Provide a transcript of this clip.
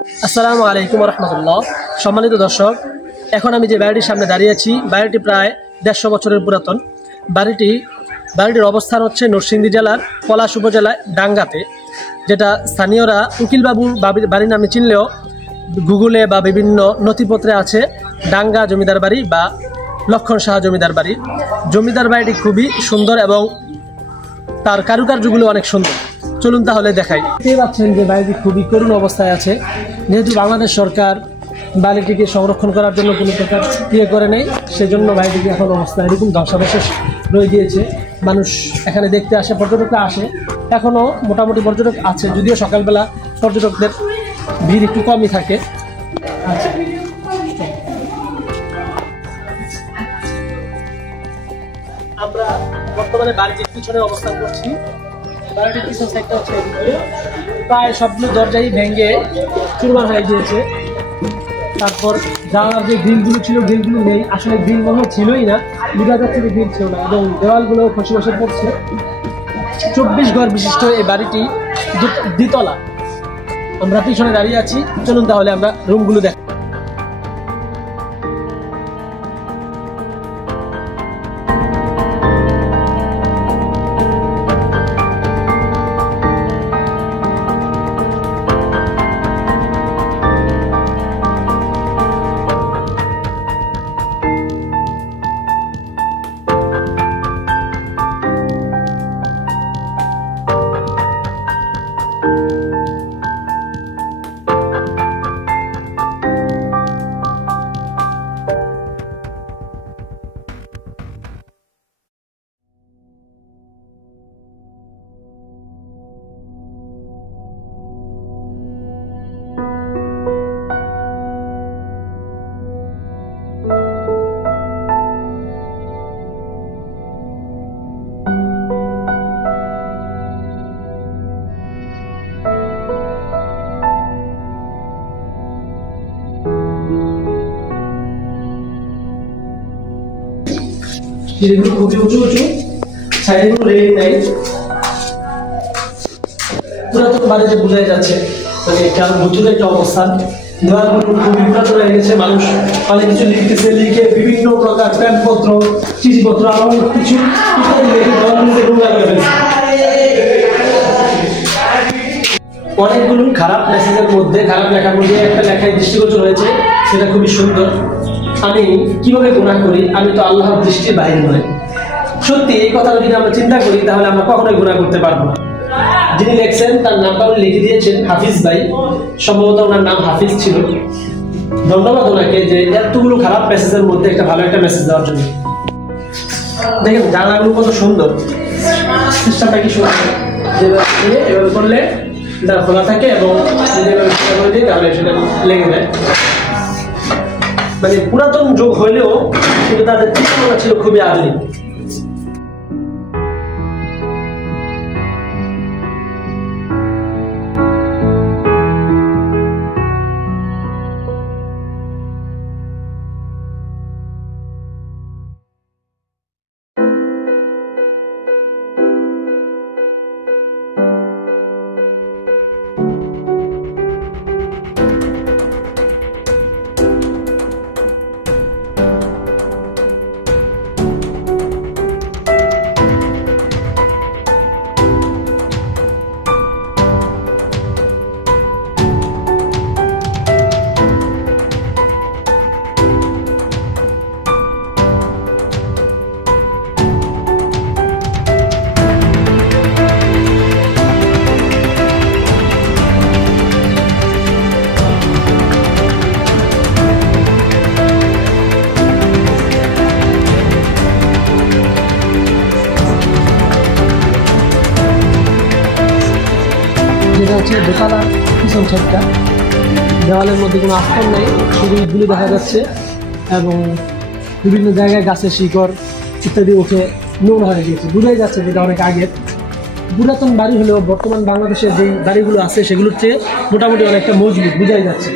আসসালামু আলাইকুম রহমতুল্লাহ। সম্মানিত দর্শক, এখন আমি যে বাড়িটির সামনে দাঁড়িয়ে আছি, বাড়িটি প্রায় 150 বছরের পুরাতন। বাড়িটির অবস্থান হচ্ছে নরসিংদী জেলার পলাশ উপজেলায় ডাঙ্গাতে, যেটা স্থানীয়রা উকিলবাবুর বাড়ির নামে চিনলেও গুগলে বা বিভিন্ন নথিপত্রে আছে ডাঙ্গা জমিদার বাড়ি বা লক্ষণ শাহ জমিদার বাড়ি। জমিদার বাড়িটি খুবই সুন্দর এবং তার কারুকার্যগুলো অনেক সুন্দর। চলুন তাহলে দেখাই। দেখতে পাচ্ছেন যে বাড়িটি খুবই করুণ অবস্থায় আছে। যেহেতু বাংলাদেশ সরকার বাড়িটিকে সংরক্ষণ করার জন্য কোনো প্রকার করে নেই, সেজন্য বাড়িটিকে এখন অবস্থা এরকম ধ্বংসাবশেষ রয়ে গিয়েছে। মানুষ এখানে দেখতে আসে, পর্যটকরা আসে, এখনও মোটামুটি পর্যটক আছে, যদিও সকালবেলা পর্যটকদের ভিড় একটু কমই থাকে। আমরা বর্তমানে বাড়িটির পিছনে অবস্থান করছি। বাড়িটির পিছন সাইডটা হচ্ছে প্রায় সবগুলো দরজাই ভেঙে চুরমার হয়ে গিয়েছে। তারপর জানালার যে গ্রিলগুলো ছিল, গ্রিলগুলো নেই, আসলে গ্রিল মনে ছিলই না, বোঝা যাচ্ছে যে গ্রিল ছিল না, এবং দেওয়ালগুলো খসে খসে পড়ছে। 24 ঘর বিশিষ্ট এই বাড়িটি দ্বিতলা। আমরা পিছনে দাঁড়িয়ে আছি, চলুন তাহলে আমরা রুমগুলো দেখ। সিঁড়িগুলো খুবই উঁচু উঁচু, সাইডগুলো রেলিং নাই। পুরাতন বাড়িতে বোঝাই যাচ্ছে মানে একটা উঁচুর একটা অবস্থান। দেওয়ালগুলো খুবই পুরাতন হয়ে গেছে। মানুষ অনেক কিছু লিখতেছে, লিখে বিভিন্ন প্রকার প্যান্টপত্র, চিঠিপত্র আরো অনেক কিছু লিখে দেওয়ালগুলোতে রুম লাগিয়ে ফেলছে। অনেকগুলো খারাপ মেসেজের মধ্যে, খারাপ লেখার মধ্যে একটা লেখায় দৃষ্টিগোচর হয়েছে, সেটা খুবই সুন্দর। আমি কিভাবে গুনাহ করি, আমি তো আল্লাহর দৃষ্টির বাইরে নয়। সত্যি এই কথাটা যদি আমরা চিন্তা করি তাহলে আমরা কখনোই গুনাহ করতে পারবো না। যিনি লিখছেন তার নামটা উনি লিখে দিয়েছেন হাফিজ ভাই, সম্ভবত ওনার নাম হাফিজ ছিল। ধন্যবাদ ওনাকে যে এতগুলো খারাপ মেসেজের মধ্যে একটা ভালো একটা মেসেজ দেওয়ার জন্য। দেখেন জানালাগুলো কত সুন্দর, সিস্টেমটা কি সুন্দর। এভাবে করলে এটা খোলা থাকে এবং করে দিই তাহলে সেটা লেগে যায়। মানে পুরাতন যুগ হইলেও কিন্তু তাদের চিন্তা ছিল খুবই আধুনিক। যেটা হচ্ছে দোতলার পিছন সাইডটা, দেওয়ালের মধ্যে কোনো আস্তর নেই, শুধু ইটগুলো দেখা যাচ্ছে এবং বিভিন্ন জায়গায় গাছের শিকড় ইত্যাদি উঠে নোংরা হয়ে গিয়েছে। বোঝাই যাচ্ছে যেটা অনেক আগের পুরাতন বাড়ি হলেও বর্তমান বাংলাদেশের যে বাড়িগুলো আছে সেগুলোর চেয়ে মোটামুটি অনেকটা মজবুত বোঝাই যাচ্ছে।